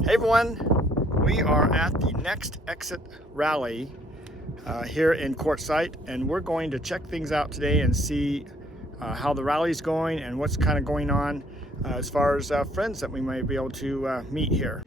Hey everyone, we are at the Next Exit Rally here in QUARTZSITE, and we're going to check things out today and see how the rally's going and what's kind of going on as far as friends that we might be able to meet here.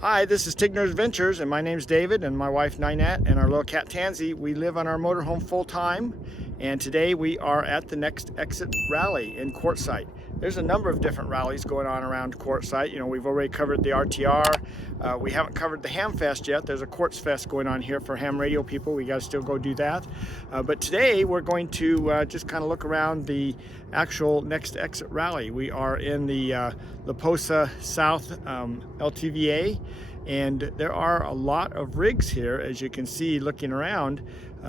Hi, this is Tigner's Adventures, and my name's David, and my wife Ninette, and our little cat Tansy. We live on our motorhome full time, and today we are at the Next Exit Rally in QUARTZSITE. There's a number of different rallies going on around QUARTZSITE. You know, we've already covered the RTR. We haven't covered the Ham Fest yet. There's a Quartz Fest going on here for ham radio people. We got to still go do that. But today we're going to just kind of look around the actual Next Exit Rally. We are in the La Posa South LTVA, and there are a lot of rigs here, as you can see looking around.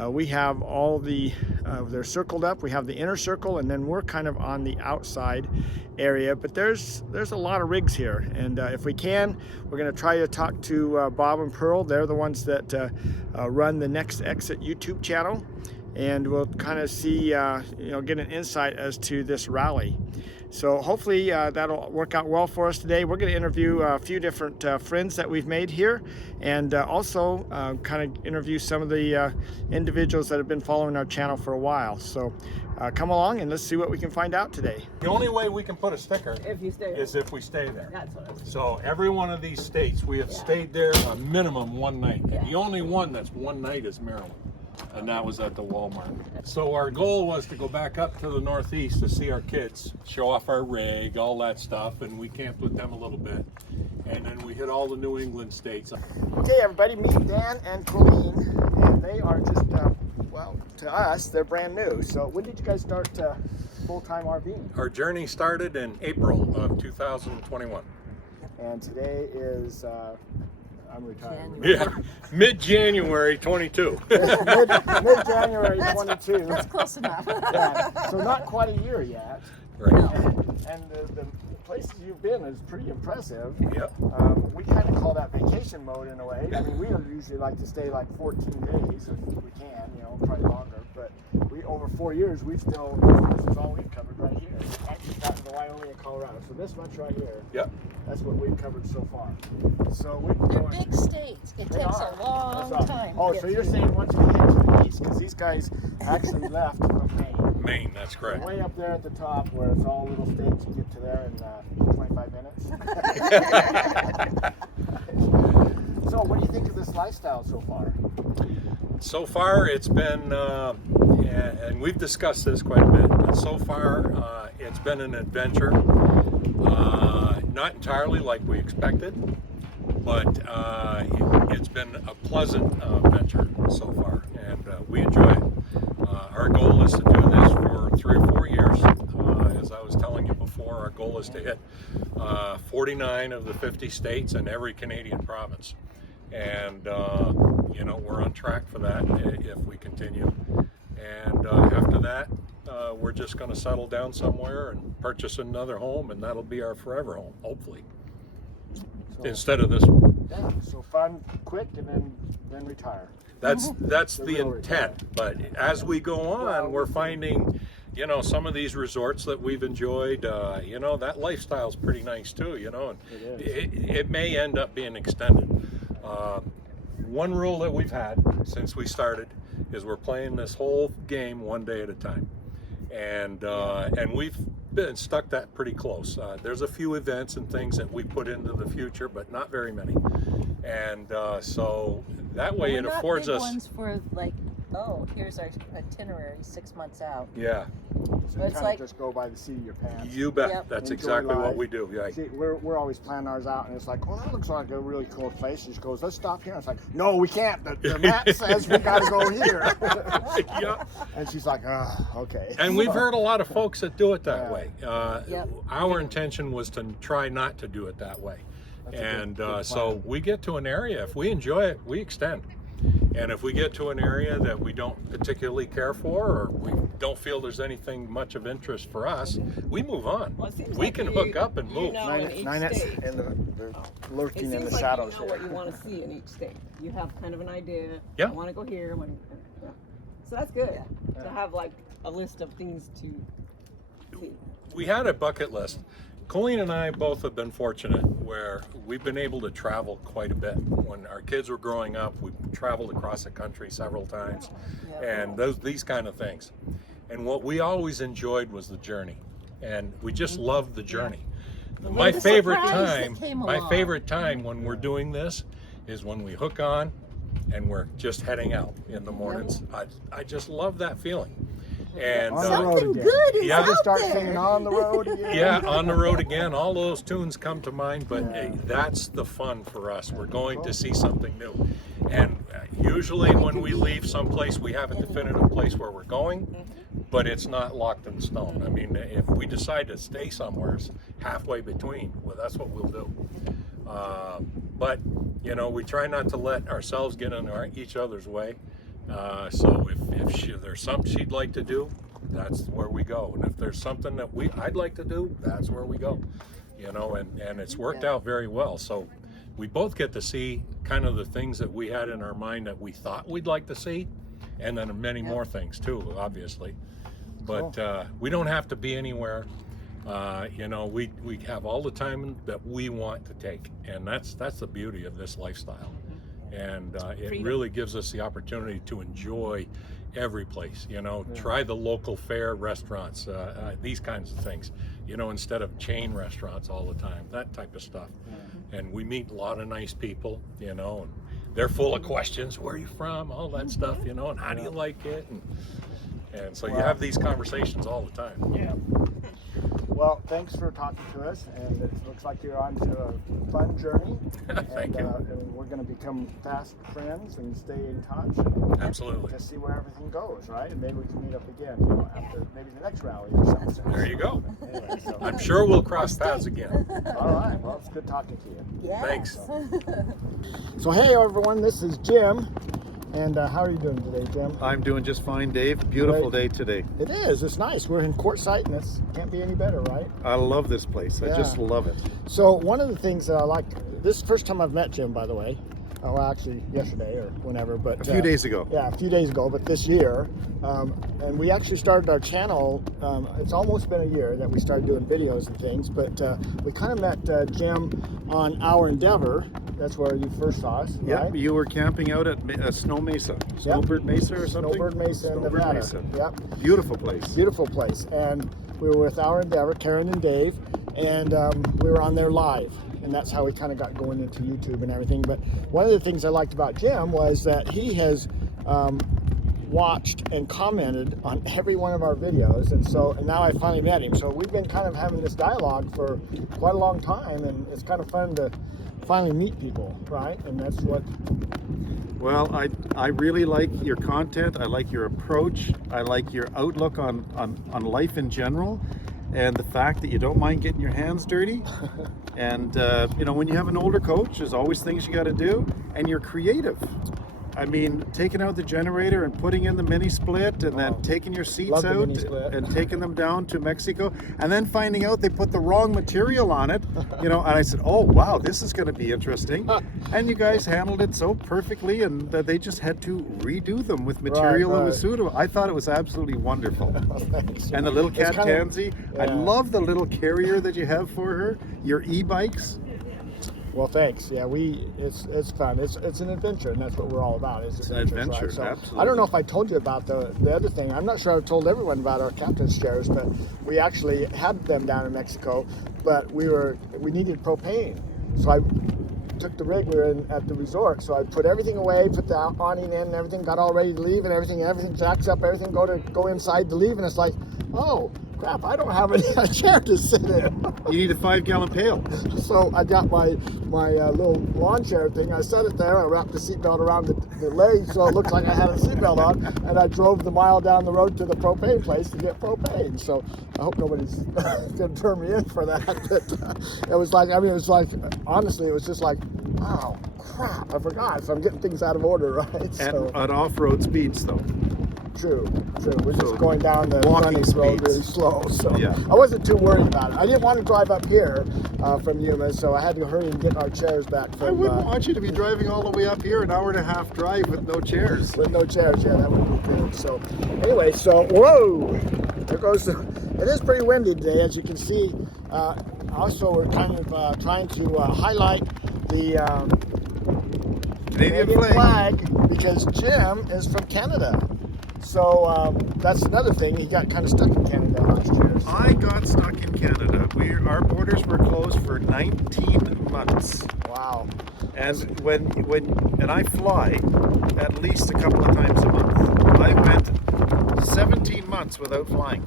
We have all the, they're circled up. We have the inner circle, and then we're kind of on the outside area, but there's a lot of rigs here. And if we can, we're going to try to talk to Bob and Perl. They're the ones that run the Next Exit YouTube channel, and we'll kind of see, you know, get an insight as to this rally. So hopefully that'll work out well for us today. We're going to interview a few different friends that we've made here, and also kind of interview some of the individuals that have been following our channel for a while. So come along and let's see what we can find out today. The only way we can put a sticker is if we stay there. So every one of these states, we have stayed there a minimum one night. Yeah. The only one that's one night is Maryland, and that was at the Walmart. So our goal was to go back up to the Northeast to see our kids, show off our rig, all that stuff, and we camped with them a little bit. And then we hit all the New England states. Okay, everybody, meet Dan and Colleen, and they are just, well, to us, they're brand new. So when did you guys start full-time RVing? Our journey started in April of 2021. And today is... I'm retired. Yeah, mid-January 22. Mid-January 22. That's close enough. Yeah, so not quite a year yet. Right. And the places you've been is pretty impressive. Yep. We kind of call that vacation mode in a way. I mean, we usually like to stay like 14 days if we can, you know, probably longer. But we, over 4 years, we've still, this is all we've covered right here. Actually, got to Wyoming and Colorado. So this much right here. Yep. That's what we've covered so far. So we've They're going, big states. It takes a long time. Oh, so you're saying once we get to the east, because these guys actually left from Maine. Maine, that's correct. Way up there at the top where it's all little states, you get to there in 25 minutes. So what do you think of this lifestyle so far? So far it's been, and we've discussed this quite a bit, but so far it's been an adventure. Not entirely like we expected, but it's been a pleasant venture so far, and we enjoy it. Our goal is to do this for 3 or 4 years. As I was telling you before, our goal is to hit 49 of the 50 states and every Canadian province. And, you know, we're on track for that if we continue. And after that, we're just going to settle down somewhere and purchase another home, and that'll be our forever home, hopefully, instead of this one. Yeah, so fun, quick, and then retire. That's the intent. But as we go on, we're finding, you know, some of these resorts that we've enjoyed, you know, that lifestyle's pretty nice too, you know, and it may end up being extended. One rule that we've had since we started is we're playing this whole game one day at a time, and we've been stuck that pretty close. There's a few events and things that we put into the future, but not very many, and so that way it affords us ones for like, oh, here's our itinerary 6 months out. Yeah. So it's kind like, of just go by the seat of your pants. You bet. Yep. That's Enjoy exactly life. what we do. Yeah. See, we're always planning ours out, and it's like, oh, that looks like a really cool place. And she goes, let's stop here. And it's like, no, we can't. The map says we got to go here. Yeah. And she's like, okay. And we've heard a lot of folks that do it that way. Yep. Our intention was to try not to do it that way. That's a And good so plan. we get to an area, if we enjoy it, we extend. And if we get to an area that we don't particularly care for, or we don't feel there's anything much of interest for us, we move on. Well, it seems We like can you- hook up and you move. know in each Ninette's state. in the lurking It in the seems like shadows you know here. what you want to see in each state. You have kind of an idea. Yeah. I want to go here. So that's good Yeah. to have like a list of things to see. We had a bucket list. Colleen and I both have been fortunate where we've been able to travel quite a bit. When our kids were growing up, we traveled across the country several times, and these kind of things. And what we always enjoyed was the journey, and we just loved the journey. My favorite time when we're doing this is when we hook on and we're just heading out in the mornings. I just love that feeling. And Something good is out Just start there. singing on the road again. yeah, on the road again, all those tunes come to mind, but hey, that's the fun for us. We're going to see something new. And usually when we leave someplace, we have a definitive place where we're going, but it's not locked in stone. I mean, if we decide to stay somewhere halfway between, well, that's what we'll do. But, you know, we try not to let ourselves get in each other's way. So if there's something she'd like to do, that's where we go. And if there's something that I'd like to do, that's where we go. You know, and it's worked out very well. So we both get to see kind of the things that we had in our mind that we thought we'd like to see, and then many more things too, obviously. But we don't have to be anywhere. You know, we have all the time that we want to take, and that's the beauty of this lifestyle. And it really gives us the opportunity to enjoy every place, you know, try the local fare restaurants, these kinds of things, you know, instead of chain restaurants all the time, that type of stuff. And we meet a lot of nice people, you know, and they're full of questions. Where are you from? All that stuff, you know, and how do you like it? And so you have these conversations all the time. Yeah. Well, thanks for talking to us, and it looks like you're on to a fun journey. Thank you. And we're going to become fast friends and stay in touch. And Absolutely. just see where everything goes, right? And maybe we can meet up again, you know, after maybe the next rally or something. There you go. Anyway, so, I'm sure we'll cross paths again. all right. Well, it's good talking to you. Yes. Thanks. So, hey, everyone, this is Jim. And how are you doing today, Jim? I'm doing just fine, Dave. Beautiful day today. It is. It's nice. We're in QUARTZSITE, and it can't be any better, right? I love this place. I just love it. So one of the things that I like, this is the first time I've met Jim, by the way. Well, actually, yesterday or whenever, but A few days ago. Yeah, a few days ago, but this year, and we actually started our channel. It's almost been a year that we started doing videos and things, but we kind of met Jim on Our Endeavor. That's where you first saw us, Yep, right? you were camping out at Snow Mesa. Snowbird Mesa or something? Snowbird Mesa in Snowbird Nevada. Mesa. Yep. Beautiful place. Beautiful place. And we were with Our Endeavor, Karen and Dave, and we were on there live. And that's how we kind of got going into YouTube and everything. But one of the things I liked about Jim was that he has watched and commented on every one of our videos. And now I finally met him. So we've been kind of having this dialogue for quite a long time. And it's kind of fun to finally meet people, right? And that's what... Well, I really like your content. I like your approach. I like your outlook on life in general. And the fact that you don't mind getting your hands dirty. And, you know, when you have an older coach, there's always things you got to do. And you're creative. I mean, taking out the generator and putting in the mini split, and then taking your seats Love the out mini split. and taking them down to Mexico, and then finding out they put the wrong material on it, you know, and I said, oh wow, this is going to be interesting. And you guys handled it so perfectly, and they just had to redo them with material that was suitable. I thought it was absolutely wonderful. Thanks. And the little cat It's kind of- Tansy, I love the little carrier that you have for her, your e-bikes. Well, thanks. Yeah, it's fun. It's an adventure, and that's what we're all about. It's an adventures, adventure, right? So absolutely. I don't know if I told you about the other thing. I'm not sure I've told everyone about our captain's chairs, but we actually had them down in Mexico, but we needed propane, so I took the rig we were in at the resort. So I put everything away, put the awning in, and everything, got all ready to leave, and everything jacks up, everything go inside to leave, and it's like, oh crap, I don't have a chair to sit in. You need a 5-gallon pail. So I got my little lawn chair thing. I set it there. I wrapped the seatbelt around the leg so it looked like I had a seatbelt on. And I drove the mile down the road to the propane place to get propane. So I hope nobody's going to turn me in for that. But it was like, honestly, it was just like, wow, crap, I forgot. So I'm getting things out of order, right? At off-road speeds, though. True. We're just So, going down the walking Funnies road really speeds. slow, so Yeah. I wasn't too worried about it. I didn't want to drive up here from Yuma, so I had to hurry and get our chairs back I from. wouldn't want you to be driving all the way up here, an hour and a half drive with no chairs. With no chairs, yeah, that would be good. So, anyway, whoa! There goes it is pretty windy today, as you can see. Also, we're kind of trying to highlight the Canadian flag. because Jim is from Canada. So that's another thing. He got kind of stuck in Canada last year. So. I got stuck in Canada. Our borders were closed for 19 months. Wow. And when I fly at least a couple of times a month. I went 17 months without flying.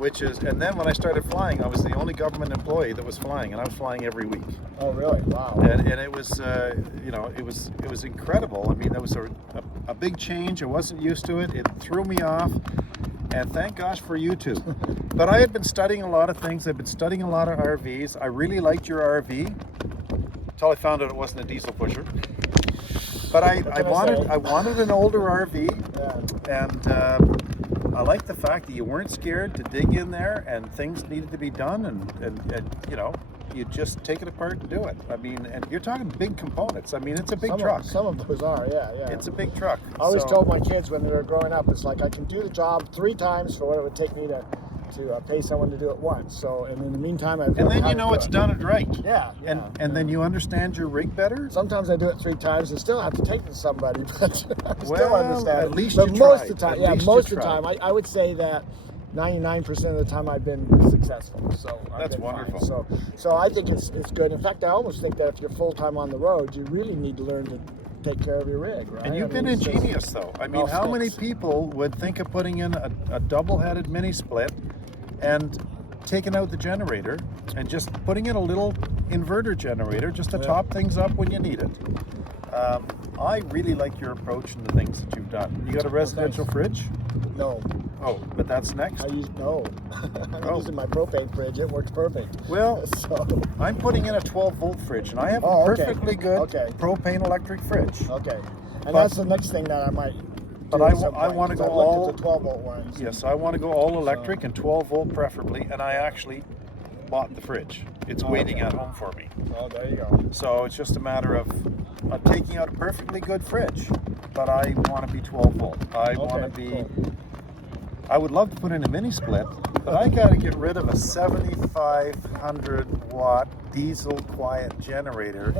And then when I started flying, I was the only government employee that was flying, and I was flying every week. Oh, really? Wow. And it was, it was incredible. I mean, that was a big change. I wasn't used to it. It threw me off. And thank gosh for YouTube. But I had been studying a lot of things. I've been studying a lot of RVs. I really liked your RV until I found out it wasn't a diesel pusher. But I wanted an older RV, Yeah. and I liked the fact that you weren't scared to dig in there and things needed to be done, and you just take it apart and do it. I mean, and you're talking big components. I mean, it's a big truck. Some of those are, yeah. It's a big truck. I always So- told my kids when they were growing up, it's like I can do the job 3 times for what it would take me to pay someone to do it once. So, and in the meantime, I've And then how you to know do it's it. done it right. Yeah. And then you understand your rig better. Sometimes I do it 3 times and still have to take it to somebody, but I still Well, understand. at least but you most tried. of the time, At yeah, least you most of the tried. time, I would say that 99% of the time I've been successful. So I've That's been fine. wonderful. So I think it's good. In fact, I almost think that if you're full time on the road, you really need to learn to take care of your rig, right? And you've been it's just- ingenious, though. I mean, Oh, how many thanks. people would think of putting in a double-headed mini split and taking out the generator and just putting in a little inverter generator just to Yeah. top things up when you need it? I really like your approach and the things that you've done. You got a residential fridge? No, Oh, but that's next. I'm Oh. using my propane fridge. It works perfect. Well, So, I'm putting in a 12-volt fridge, and I have Oh, a okay. perfectly good Okay. propane electric fridge. okay. And But- that's the next thing that I might do. But at I some point, wanna 'cause go I looked all- at the 12-volt ones. Yes, I want to go all electric and 12-volt preferably, and I actually bought the fridge. It's Oh, waiting okay. at home for me. Oh, there you go. So it's just a matter of taking out a perfectly good fridge, but I want to be 12-volt. I want to be... cool. I would love to put in a mini split, but I got to get rid of a 7,500 watt diesel quiet generator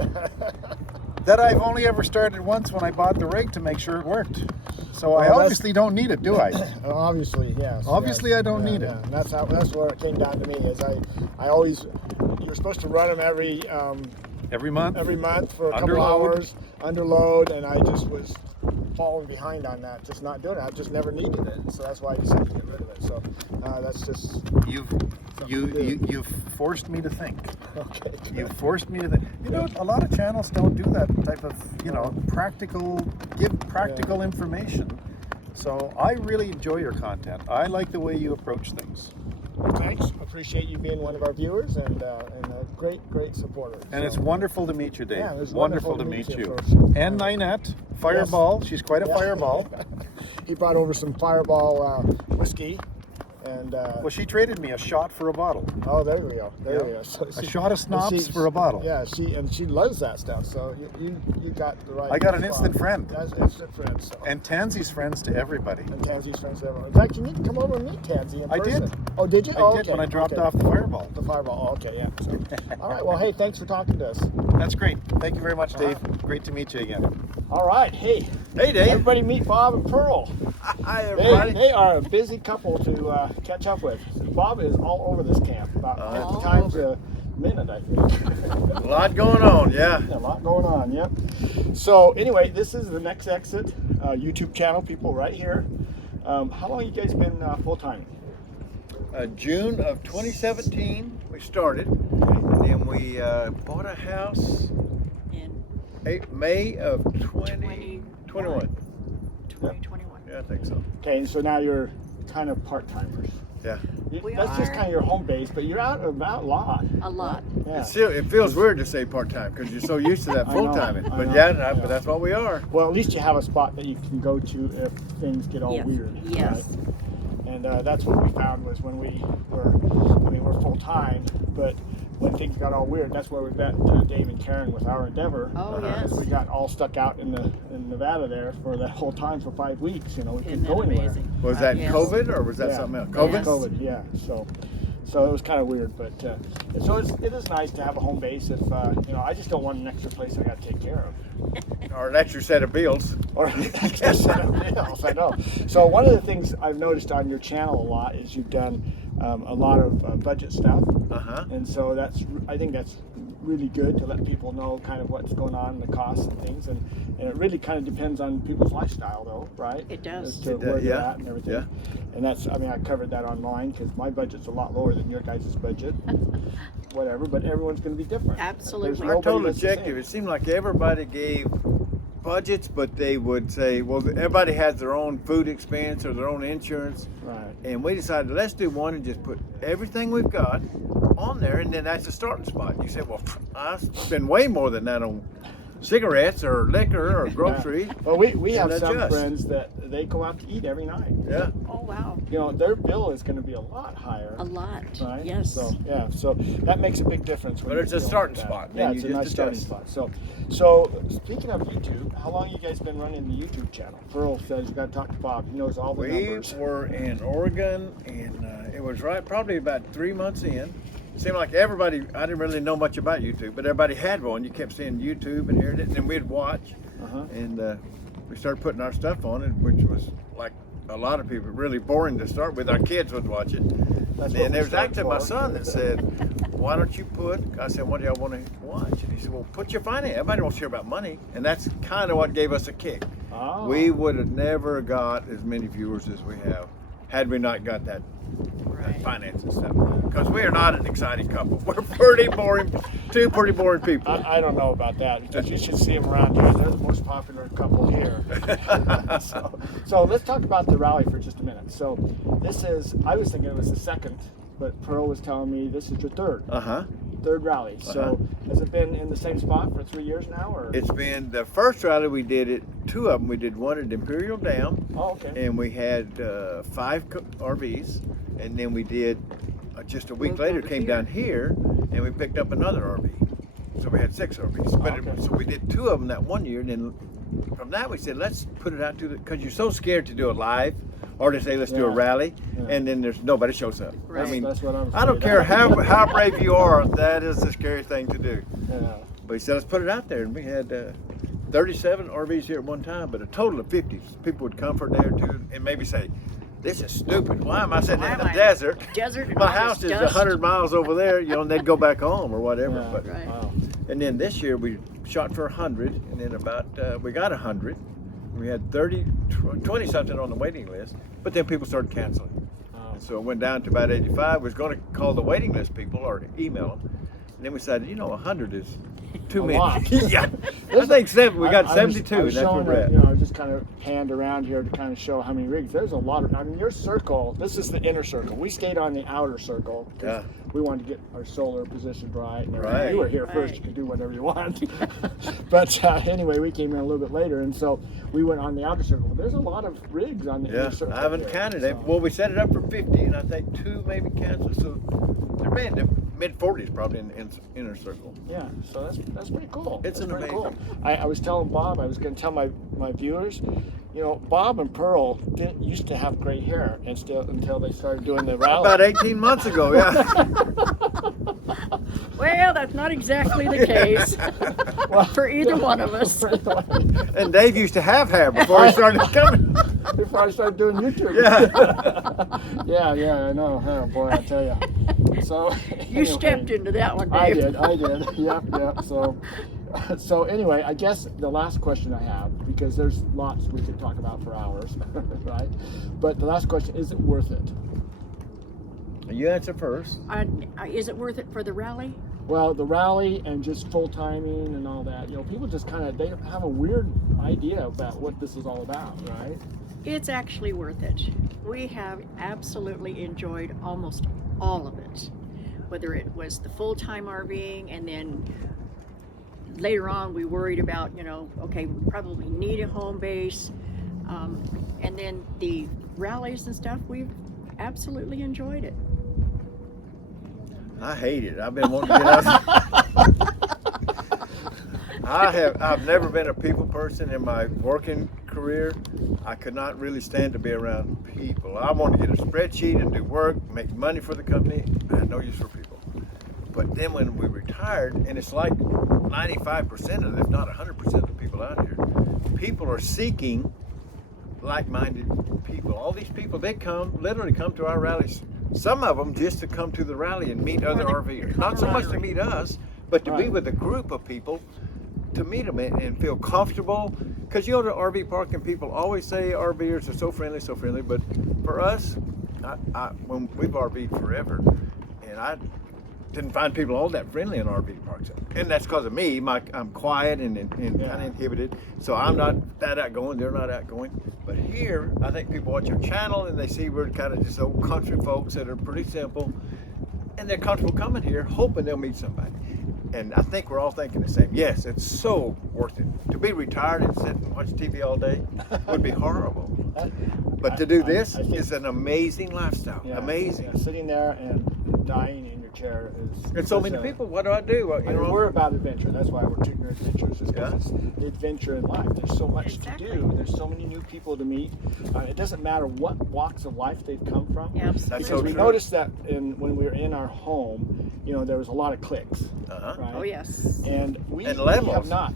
that I've only ever started once when I bought the rig to make sure it worked. So I Well, obviously don't need it, do I? Obviously, yes. Obviously, yes. I don't need it. Yeah. And that's where it came down to me. Is I always you're supposed to run them every Every month? for a couple Underload. hours under load, and I just was falling behind on that, just not doing it. I just never needed it, so that's why I decided to get rid of it. So that's just You've forced me to think. okay. You've forced me to think. You know, a lot of channels don't do that type of, practical information. So I really enjoy your content. I like the way you approach things. Well, thanks. Appreciate you being one of our viewers and a great supporter. And So, it's wonderful to meet you, Dave. Yeah, it was wonderful wonderful to meet you. folks. And Ninette, Fireball. She's quite a Yeah. fireball. He brought over some Fireball whiskey, and Well, she traded me a shot for a bottle. oh, there we go. There Yeah. we go. So A shot of schnapps for a bottle. Yeah, she loves that stuff. So you got the right. I got an spot. instant friend. That's an instant friend. So. And Tansy's friends to everybody. And Tansy's friends ever. In fact, you need to come over and meet Tansy in I person. did. Oh, did you? I Oh, did okay. when I dropped Okay. off the Fireball. The Fireball. Oh, okay, yeah. So, all right. Well, hey, thanks for talking to us. That's great. Thank you very much, Dave. Great to meet you again. All right. Hey, Hey, Dave. everybody, meet Bob and Pearl. Hi, They, everybody. they are a busy couple to catch up with. Bob is all over this camp, about 50 times a minute, I think. A lot going on, yeah. A lot going on, yep. So anyway, this is the Next Exit YouTube channel, people, right here. How long you guys been full-time? June of 2017, we started. And then we bought a house In May of 2021. 2021. Yeah, I think so. Okay, so now you're kind of part-timers. Yeah. That's just kind of your home base, but you're out about a lot. A lot. Yeah. It feels weird to say part-time because you're so used to that I know, full-time. I But know, yeah, yeah. but that's what we are. Well, at least you have a spot that you can go to if things get all Yes. weird. Yes. Right? And that's what we found was when we're full time, but when things got all weird, that's where we met Dave and Karen with our endeavor. Oh, Because yes. we got all stuck out in Nevada there for the whole time for 5 weeks. You know, we couldn't Isn't go that anywhere. amazing? Was that Yes. COVID or was that Yeah. something else? COVID? COVID? COVID, yeah. So it was kind of weird, but so it is nice to have a home base. If you know, I just don't want an extra place I got to take care of. Or an extra set of bills. Or an extra set of bills, I know. So one of the things I've noticed on your channel a lot is you've done a lot of budget stuff, Uh-huh. and so I think that's really good to let people know kind of what's going on, the costs and things, and it really kind of depends on people's lifestyle, though, right? It does. As to It does, where they're yeah, at and everything. yeah. And that's, I mean, I covered that online because my budget's a lot lower than your guys' budget. Whatever, but everyone's going to be different. Absolutely. There's Our nobody total that's the same. objective, it seemed like everybody gave budgets, but they would say, well, everybody has their own food expense or their own insurance. Right. And we decided, let's do one and just put everything we've got on there, and then that's a starting spot. You say, well, I spend way more than that on cigarettes or liquor or groceries. Well, we have And some adjust. friends that they go out to eat every night. Yeah. Oh, wow. You know, their bill is going to be a lot higher. A lot. Right? Yes. So yeah, so that makes a big difference. When But it's a you go starting with that. spot. Yeah, Then it's you a nice just starting adjust. spot. So speaking of YouTube, how long you guys been running the YouTube channel? Pearl says you got to talk to Bob. He knows all the We numbers. were in Oregon, and it was probably about 3 months in. It seemed like everybody, I didn't really know much about YouTube, but everybody had one. You kept seeing YouTube and hearing it, and then we'd watch. Uh-huh. And we started putting our stuff on it, which was like a lot of people really boring to start with. Our kids would watch it. That's And what there we was started actually my for. son that said, why don't you put, I said, what do y'all want to watch? And he said, well, put your finance. Everybody wants to hear about money. And that's kind of what gave us a kick. Oh. We would have never got as many viewers as we have had we not got that Right. finance and stuff. Because we are not an exciting couple. We're pretty boring, two pretty boring people. I don't know about that because you should see them around here. They're the most popular couple here. so let's talk about the rally for just a minute. So this is, I was thinking it was the second, but Pearl was telling me this is your third rally. So has it been in the same spot for 3 years now? Or? It's been the first rally we did it, two of them. We did one at Imperial Dam, Oh, okay. and we had 5 RVs, and then we did just a week Moved later over came here. down here, and we picked up another RV. So we had 6 RVs. But Okay. so we did 2 of them that one year, and then from that we said let's put it out to because you're so scared to do a live or to say let's do a Yeah. rally, Yeah. and then there's nobody shows up. Right. I mean, That's what I'm I don't afraid care of. how brave you are. That is the scary thing to do. Yeah. But he said, let's put it out there. And we had 37 RVs here at one time, but a total of 50. People would come for a day or two and maybe say, this is stupid. Why am I sitting Why in am the I- desert? Desert. My house is 100 miles over there, you know, and they'd go back home or whatever. Yeah. But Right. Wow. And then this year we shot for 100, and then we got 100. We had 20 something on the waiting list, but then people started canceling. Oh. And so it went down to about 85. We was going to call the waiting list people or email them. And then we decided, 100 is too A many. lot. Yeah. I think we got I was- 72, I was and that's where showing we're at. it, I just kind of panned around here to kind of show how many rigs. There's a lot of, I mean, your circle, this is the inner circle. We stayed on the outer circle because Yeah. we wanted to get our solar positioned right. And everything. Right. You were here Right. first, you could do whatever you want. But anyway, we came in a little bit later, and so we went on the outer circle. There's a lot of rigs on the Yeah, inner circle. I haven't here, counted it. so- Well, we set it up for 50, and I think 2 maybe canceled. So they're in the mid-40s probably in inner circle. Yeah, so that's pretty cool. It's That's an pretty amazing- cool. I was telling Bob, I was going to tell my viewers, Bob and Pearl used to have gray hair until they started doing the rally. About 18 months ago, yeah. Well, that's not exactly the case for either one of us. And Dave used to have hair before he started coming. Before I started doing YouTube. Yeah. yeah, I know. Oh boy, I tell you. So You stepped into that one, I Dave. did. Yep. So anyway, I guess the last question I have, because there's lots we could talk about for hours, right? But the last question, is it worth it? You answer first. Is it worth it for the rally? Well, the rally and just full timing and all that, people just kind of, they have a weird idea about what this is all about, right? It's actually worth it. We have absolutely enjoyed almost all of it. Whether it was the full-time RVing, and then later on we worried about, you know, okay, we probably need a home base. And then the rallies and stuff, we've absolutely enjoyed it. I hate it. I've been wanting to get out. I've never been a people person in my working career. I could not really stand to be around people. I want to get a spreadsheet and do work, make money for the company. I had no use for people. But then when we retired, and it's like 95% of, if not 100% of the people out here, people are seeking like-minded people. All these people, they literally come to our rallies. Some of them just to come to the rally and meet other RVers. Not so much to meet us, but to be with a group of people, to meet them and feel comfortable. Because you go to RV park and people always say RVers are so friendly, but for us, when we've RV'd forever, and I didn't find people all that friendly in RV parks. And that's because of me. I'm quiet and kind of inhibited, so I'm not that outgoing, they're not outgoing. But here, I think people watch our channel and they see we're kind of just old country folks that are pretty simple, and they're comfortable coming here hoping they'll meet somebody. And I think we're all thinking the same. Yes, it's so worth it. To be retired and sit and watch TV all day would be horrible. But to do this is an amazing lifestyle. Amazing. Yeah, sitting there and dying in your chair is. And so many people. What do I do? Well, I mean, we're about adventure. That's why we're Tigner Adventures. Is because it's the adventure in life. There's so much to do. There's so many new people to meet. It doesn't matter what walks of life they've come from. Yeah, that's because we noticed that when we were in our home, you know, there was a lot of clicks. Right? Oh yes. And we levels. have not.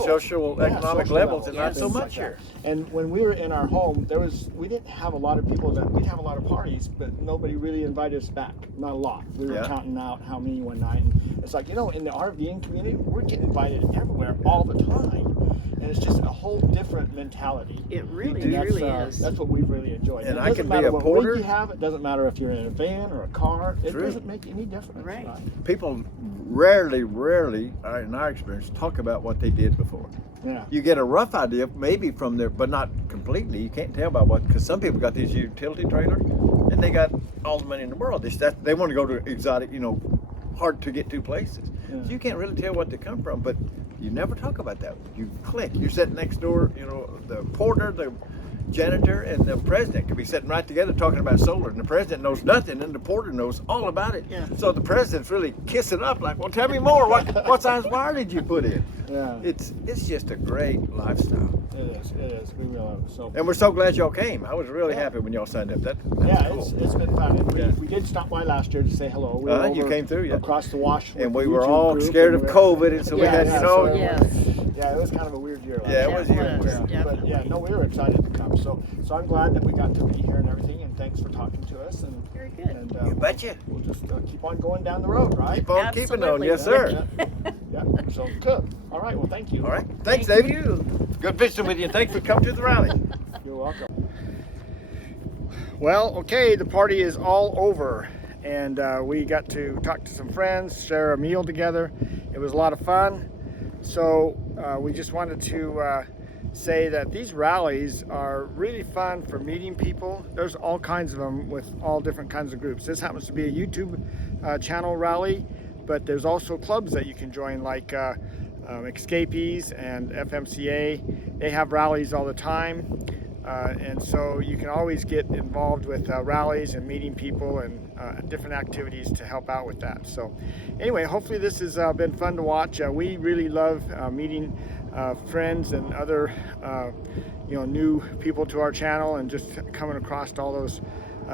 Social, economic social levels, and not yes. so much like here. And when we were in our home, we didn't have a lot of people we'd have a lot of parties, but nobody really invited us back. Not a lot. We were counting out how many one night. And it's like, you know, in the RVing community, we're getting invited everywhere all the time. And it's just a whole different mentality. It really is. That's what we've really enjoyed. And it I doesn't can be matter a what porter. rig you have. It doesn't matter if you're in a van or a car. It True. doesn't make any difference. Right. People rarely, in our experience, talk about what they did before. Yeah. You get a rough idea, maybe from there, but not completely. You can't tell about what, because some people got these utility trailers, and they got all the money in the world. They want to go to exotic, you know, hard to get to places. So you can't really tell what they come from, but you never talk about that. You click. You're sitting next door, you know, the porter, the janitor, and the president could be sitting right together talking about solar, and the president knows nothing, and the porter knows all about it. Yeah. So the president's really kissing up like, well, tell me more. What size wire did you put in? Yeah. It's just a great lifestyle. It is. We really love it. So. And we're so glad y'all came. I was really happy when y'all signed up. That's cool. It's been fun. And we did stop by last year to say hello. We were you came through, across the wash. And with we the were YouTube all group, scared of and COVID, and so we had, Yeah, it was kind of a weird year. Yeah, it year. was a weird year. But yeah, no, we were excited to come. So I'm glad that we got to be here and everything. And thanks for talking to us. And Very good. And, You betcha. We'll just keep on going down the road, right? Keep on keeping on. Absolutely. Yes, sir. Yeah. So good. All right. Well, thank you. All right. Thanks, Thank David. you. Good visiting with you, and thanks for coming to the rally. You're welcome. Well, okay, the party is all over, and we got to talk to some friends, share a meal together. It was a lot of fun. So we just wanted to say that these rallies are really fun for meeting people. There's all kinds of them with all different kinds of groups. This happens to be a YouTube channel rally, but there's also clubs that you can join, like Escapees and FMCA. They have rallies all the time. And so you can always get involved with rallies and meeting people and different activities to help out with that. So anyway, hopefully this has been fun to watch. We really love meeting friends and other new people to our channel, and just coming across all those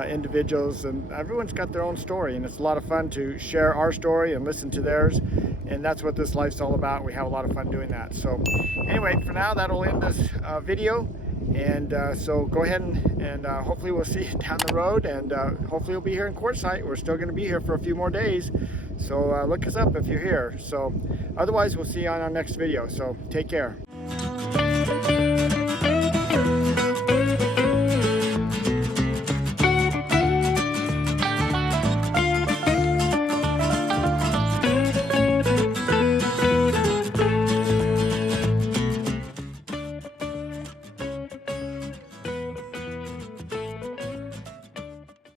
individuals, and everyone's got their own story, and it's a lot of fun to share our story and listen to theirs, and that's what this life's all about. We have a lot of fun doing that. So anyway, for now, that'll end this video. And so go ahead and hopefully we'll see you down the road, and hopefully we'll be here in QUARTZSITE. We're still going to be here for a few more days, so look us up if you're here. So otherwise, we'll see you on our next video. So take care.